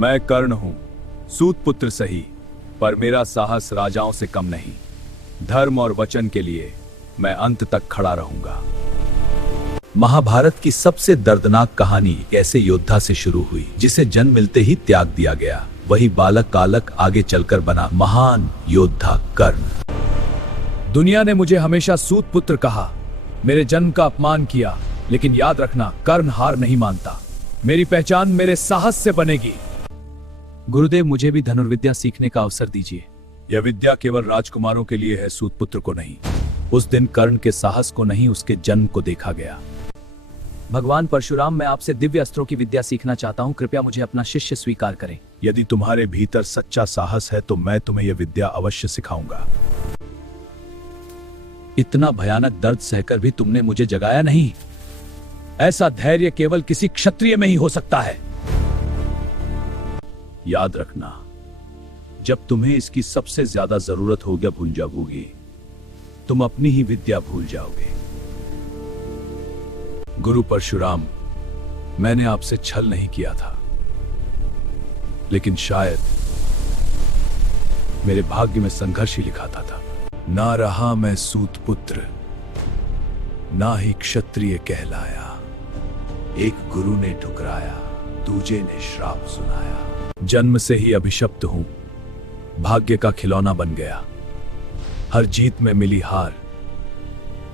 मैं कर्ण हूं, सूत पुत्र सही, पर मेरा साहस राजाओं से कम नहीं। धर्म और वचन के लिए मैं अंत तक खड़ा रहूंगा। महाभारत की सबसे दर्दनाक कहानी ऐसे योद्धा से शुरू हुई जिसे जन्म मिलते ही त्याग दिया गया। वही बालक कालक आगे चलकर बना महान योद्धा कर्ण। दुनिया ने मुझे हमेशा सूत पुत्र कहा, मेरे जन्म का अपमान किया, लेकिन याद रखना, कर्ण हार नहीं मानता। मेरी पहचान मेरे साहस से बनेगी। गुरुदेव, मुझे भी धनुर्विद्या सीखने का अवसर दीजिए। यह विद्या केवल राजकुमारों के लिए है, सूत पुत्र को नहीं। उस दिन कर्ण के साहस को नहीं, उसके जन्म को देखा गया। भगवान परशुराम, मैं आपसे दिव्य अस्त्रों की विद्या सीखना चाहता हूँ, कृपया मुझे अपना शिष्य स्वीकार करें। यदि तुम्हारे भीतर सच्चा साहस है तो मैं तुम्हें यह विद्या अवश्य सिखाऊंगा। इतना भयानक दर्द सहकर भी तुमने मुझे जगाया नहीं। ऐसा धैर्य केवल किसी क्षत्रिय में ही हो सकता है। याद रखना, जब तुम्हें इसकी सबसे ज्यादा जरूरत होगी भूल जाओगी, तुम अपनी ही विद्या भूल जाओगे। गुरु परशुराम, मैंने आपसे छल नहीं किया था, लेकिन शायद मेरे भाग्य में संघर्ष ही लिखा था। ना रहा मैं सूत पुत्र, ना ही क्षत्रिय कहलाया। एक गुरु ने ठुकराया, दूजे ने श्राप सुनाया। जन्म से ही अभिशप्त हूं, भाग्य का खिलौना बन गया। हर जीत में मिली हार,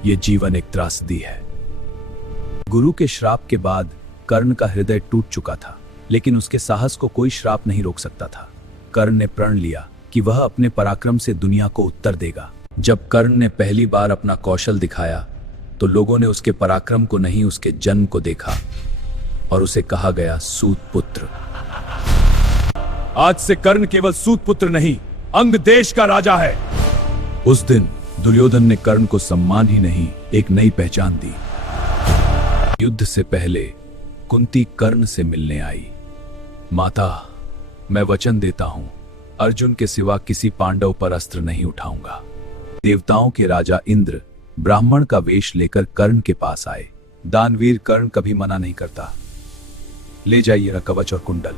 ये जीवन एक त्रासदी है। गुरु के श्राप के बाद कर्ण का हृदय टूट चुका था, लेकिन उसके साहस को कोई श्राप नहीं रोक सकता था। कर्ण ने प्रण लिया कि वह अपने पराक्रम से दुनिया को उत्तर देगा। जब कर्ण ने पहली बार अपना कौशल दिखाया तो लोगों ने उसके पराक्रम को नहीं, उसके जन्म को देखा और उसे कहा गया सूत पुत्र। आज से कर्ण केवल सूत पुत्र नहीं, अंग देश का राजा है। उस दिन दुर्योधन ने कर्ण को सम्मान ही नहीं, एक नई पहचान दी। युद्ध से पहले कुंती कर्ण से मिलने आई। माता, मैं वचन देता हूं, अर्जुन के सिवा किसी पांडव पर अस्त्र नहीं उठाऊंगा। देवताओं के राजा इंद्र ब्राह्मण का वेश लेकर कर्ण के पास आए। दानवीर कर्ण कभी मना नहीं करता। ले जाइए कवच और कुंडल।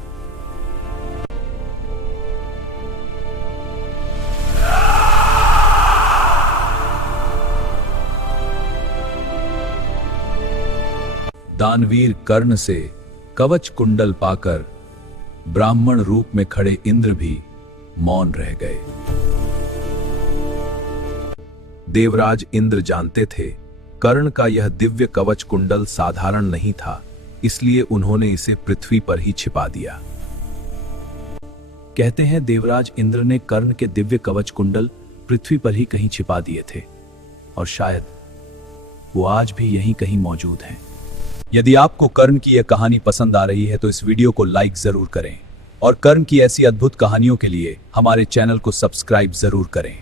दानवीर कर्ण से कवच कुंडल पाकर ब्राह्मण रूप में खड़े इंद्र भी मौन रह गए। देवराज इंद्र जानते थे कर्ण का यह दिव्य कवच कुंडल साधारण नहीं था, इसलिए उन्होंने इसे पृथ्वी पर ही छिपा दिया। कहते हैं देवराज इंद्र ने कर्ण के दिव्य कवच कुंडल पृथ्वी पर ही कहीं छिपा दिए थे और शायद वो आज भी यहीं कहीं मौजूद हैं। यदि आपको कर्ण की यह कहानी पसंद आ रही है तो इस वीडियो को लाइक जरूर करें और कर्ण की ऐसी अद्भुत कहानियों के लिए हमारे चैनल को सब्सक्राइब जरूर करें।